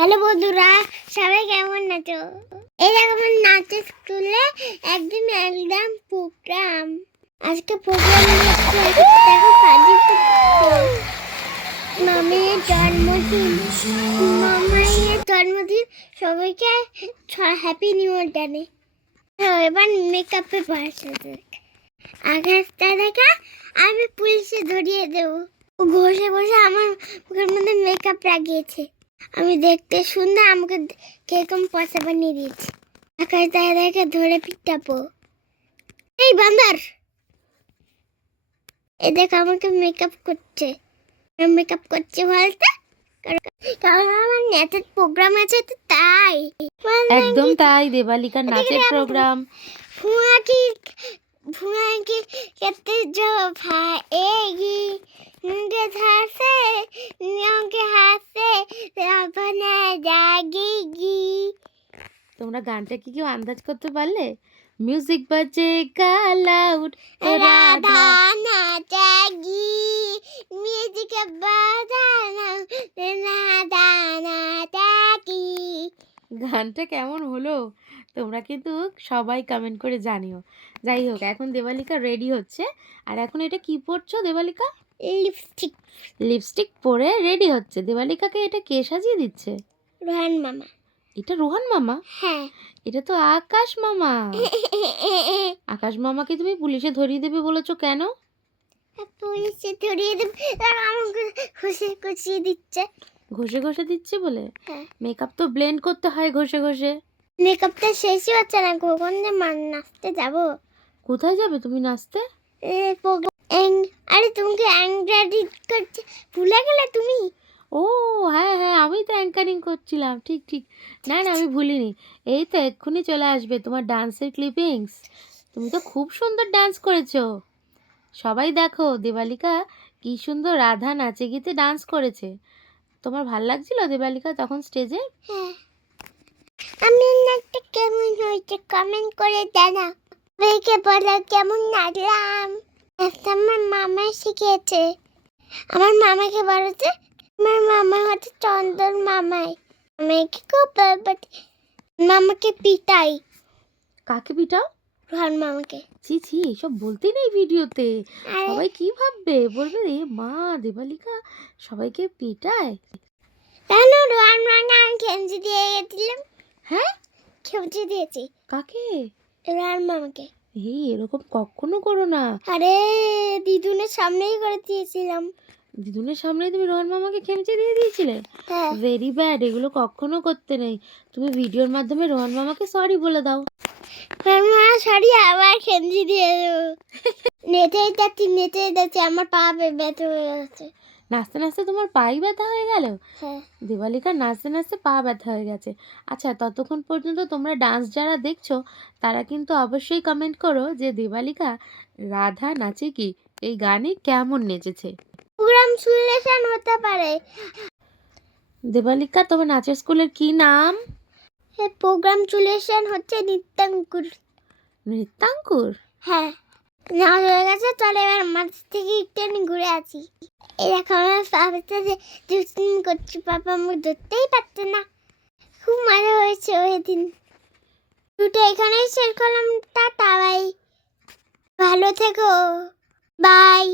Hello বন্ধুরা, সবাই কেমন আছো? এই দেখো আমার নাচের স্কুলে একদম প্রোগ্রাম। আজকে প্রোগ্রামে দেখো কাজী মামাইয়ের জন্মদিন। মামাইয়ের জন্মদিন সবাইকে হ্যাপি নিউ ইয়ার জানে। এবার মেকআপে বসে আকাশটা দেখা আমি পুলিশে ধরিয়ে দেবো। ঘষে বসে আমার মুখের মধ্যে মেকআপ লাগিয়েছে। আমি দেখতে সুন্দর, আমাকে কিরকম পয়সা বানিয়ে দিয়েছে। আকাশ দাদাকে ধরে পিটাবো। এই বান্দর, এই দেখ আমাকে মেকআপ করছে বলতে, কারণ আমার নাচের প্রোগ্রাম আছে তো তাই। একদম তাই, দেবালিকার নাচের প্রোগ্রাম। ফুয়া কি कहते जो भाएगी उनके घर से उनके हाथ से बना जाएगी। তোমরা গানটা কি কেউ আন্দাজ করতে পারলে? মিউজিক বাজেগা লাউড, राधा नाचेगी, म्यूजिक बजाना राधा नाचेगी। গানটা কেমন হলো তোমরা কিন্তু সবাই কমেন্ট করে জানিও। যাই হোক, এখন দেবালিকা রেডি হচ্ছে। আর এখন এটা কি পরছো দেবালিকা? লিপস্টিক পরে রেডি হচ্ছে। দেবালিকাকে এটা কে সাজিয়ে দিচ্ছে? রোহান মামা। এটা রোহান মামা? হ্যাঁ। এটা তো আকাশ মামা। আকাশ মামাকে তুমি পুলিশে ধরিয়ে দেবে বলেছো কেন? পুলিশে ধরিয়ে দেবে, আমাকে ঘষে ঘষিয়ে দিচ্ছে। ঘষে ঘষে দিচ্ছে বলে? হ্যাঁ। মেকআপ তো ব্লেন্ড করতে হয় ঘষে ঘষে। মেকআপটা শেষই হচ্ছে না, কখন যে নাচতে যাবো। কোথায় যাবে তুমি নাচতে? আরে তুমি কি অ্যাংকারিং করতে ভুলে গেলে তুমি? ও হ্যাঁ হ্যাঁ, আমি তো অ্যাঙ্কারিং করছিলাম। ঠিক ঠিক, না না আমি ভুলিনি। এই তো এক্ষুনি চলে আসবে তোমার ডান্সের ক্লিপিংস। তুমি তো খুব সুন্দর ডান্স করেছো। সবাই দেখো দেবালিকা কি সুন্দর রাধা নাচে গীতে ডান্স করেছে। তোমার ভাল লাগছিল দেবালিকা তখন স্টেজে? হ্যাঁ। আমি নাচটা কেমন হয়েছে কমেন্ট করে জানাও। সবাইকে বলো কেমন নাচলাম। আমার মামা শিখিয়েছে। আমার মামাকে বলেছে, আমার মামা হচ্ছে চন্দন মামাই। আমাকে খুব মামাকে পিটাই। কাকে পিটাও? রোহান মামাকে। ছি ছি, এসব বলতে নেই ভিডিওতে। সবাই কি ভাববে, বলবে রে মা দেবালিকা সবাইকে পিটায়। কেন রোহান মামাকে আমি খেমচি দিয়ে গেছিলাম। হ্যাঁ, খেমচি দিয়েছি। কাকে? রোহান মামাকে। এই এরকম কখনো করো না। আরে দিদুনের সামনেই করে দিয়েছিলাম। দিদুনের সামনে তুমি রোহন মামাকে খেমচে দিয়ে দিয়েছিলে? হ্যাঁ। ভেরি ব্যাড, এগুলো কখনো করতে নেই। তুমি ভিডিওর মাধ্যমে রোহন মামাকে সরি বলে দাও। মা সরি, আবার খেমচি দিয়ে দেবো। নেচেই যাচ্ছি আমার পা ব্যথা হয়ে গেছে। নাচতে নাচতে তোমার পাই ব্যথা হয়ে গেল? হ্যাঁ। দেবালিকার নাচতে নাচতে পা ব্যথা হয়ে গেছে। আচ্ছা, ততক্ষণ পর্যন্ত তোমরা ডান্স যারা দেখছো তারা কিন্তু অবশ্যই কমেন্ট করো যে দেবালিকা রাধা নাচে কি এই গানে কেমন নেচেছে। প্রোগ্রাম সিলেকশন হতে পারে। দেবালিকা তোমার নাচের স্কুলের কি নাম? প্রোগ্রাম সিলেকশন হচ্ছে নৃত্যাঙ্কুর। নৃত্যাঙ্কুর? হ্যাঁ। নাচ হয়ে গেছে, চলে এবার মাঠ থেকে একটু ঘুরে আসি। এই দেখো আমার পাপাটা যে দুষ্টিমি করছি, পাপা আমাকে ধরতেই পারছে না। খুব মজা হয়েছে ওই দিন। দুটো এখানেই শেষ করলাম। টাটা, বাই, ভালো থেকো, বাই।